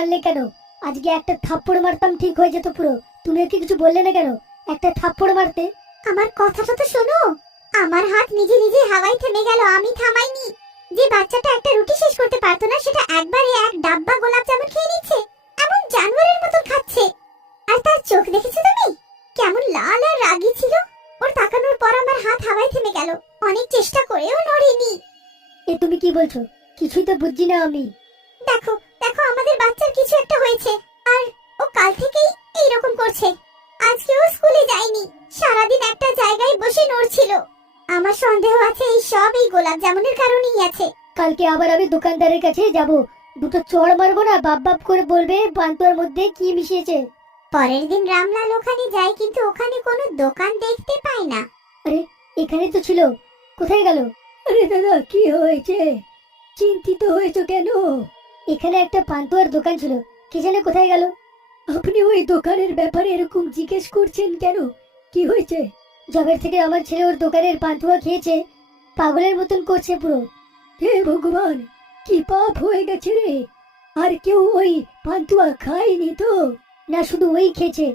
আনলে কেন? আজকে একটা থাপ্পড় মারতাম ঠিক হয়ে যেত পুরো। তুমি কি কিছু বললে না কেন? একটা থাপ্পড় মারতে। আমার কথাটা তো শোনো। আমার হাত নিজে নিজে হাওয়ায় থেমে গেল, আমি থামাইনি। যে বাচ্চাটা একটা রুটি শেষ করতে পারতো না, সেটা একবারে এক ডাব্বা গোলাপ জামুন খেয়ে নিচ্ছে। এমন জানোয়ারের মতো খাচ্ছে। আর তার চোখ দেখেছো তুমি? কেমন লাল আর রাগী ছিল। ওর তাকানোর পর আমার হাত হাওয়ায় থেমে গেল। অনেক চেষ্টা করেও নড়েনি। এ তুমি কি বলছো? কিছুই তো বুঝছি না আমি। দেখো দেখো, আমাদের বাচ্চার কিছু একটা হয়েছে। আর ও কাল থেকেই এইরকম করছে। আজকেও স্কুলে যায়নি, সারাদিন একটা জায়গায় বসে নড়ছিল। আমার সন্দেহ আছে এই সব এই গোলাপ জামুনের কারণেই আছে। কালকে আবার আমি দোকানদারের কাছে যাব, দুটো চড় মারবো না, বাপ বাপ করে বলবে পান্তুয়ার মধ্যে কি মিশিয়েছে। পরের দিন রামলাল ওখানে যায়, কিন্তু ওখানে কোনো দোকান দেখতে পায় না। আরে এখানে তো ছিল, কোথায় গেল? আরে দাদা কি হয়েছে? চিন্তিত হয়েছো কেন? এখানে একটা পান্তুয়ার দোকান ছিল, কে জানে কোথায় গেল? আপনি ওই দোকানের ব্যাপারে এরকম জিজ্ঞেস করছেন কেন? কি হয়েছে? জবের থেকে আমার ছেলে ওর দোকানের পান্তুয়া খেয়েছে, পাগলের মতন করছে পুরো। হে ভগবান, কি পাপ হয়ে গেছে রে! আর কেউ ওই পান্তুয়া খায়নি তো? না, শুধু ওই খেয়েছে,